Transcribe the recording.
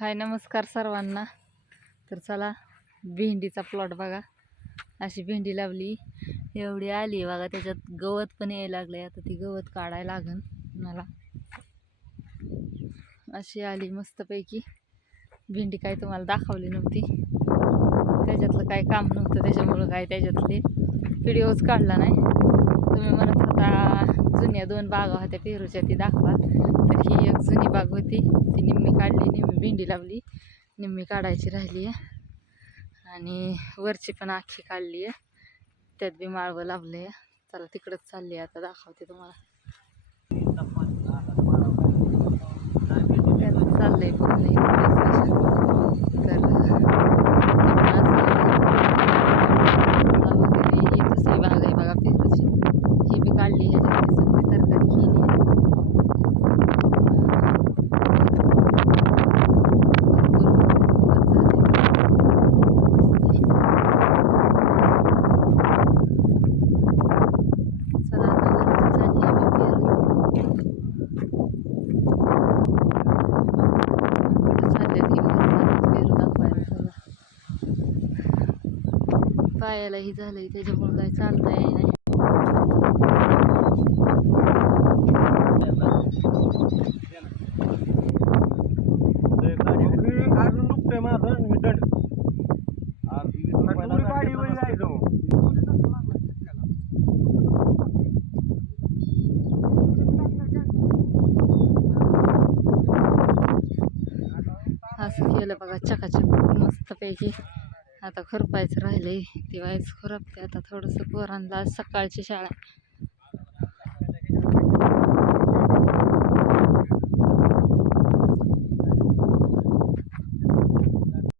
हाय नमस्कार सर्वांना. तर चला भेंडीचा प्लॉट बघा. अशी भेंडी लावली, एवढी आली बघा. त्याच्यात गवत पण यायला लागले. आता ती गवत काढायला लागन मला. अशी आली मस्तपैकी भेंडी. काय तुम्हाला दाखवली नव्हती, त्याच्यातलं काय काम नव्हतं, त्याच्यामुळं काय त्याच्यातले व्हिडिओज काढला नाही. तुम्ही म्हणत होता जुन्या 2 बागा होत्या पेरूच्या, ती दाखवा. तर ही एक जुनी बाग होती, ती निम्मी काढली, निम्मी भेंडी लावली, निम्मी काढायची राहिली आहे. आणि वरची पण आखी काढली आहे, त्यात बी माळवं लावलं आहे. चला तिकडंच चालली आहे, आता दाखवते तुम्हाला. त्यात चाललंय पूर्ण तर ही दुसरी बाग आहे बघा पेरूची. ही बी काढली, ह्याच्यात सगळी तरकारी केली आहे. पायाला ही झालंय, त्याच्यामुळे काय चालता येई नाही. असं केलं बघा चकाचक मस्तपैकी. आता खुरपायचं राहिलंय, ती वायच खुरपते आता थोडंसं. पोरांना सकाळची शाळा,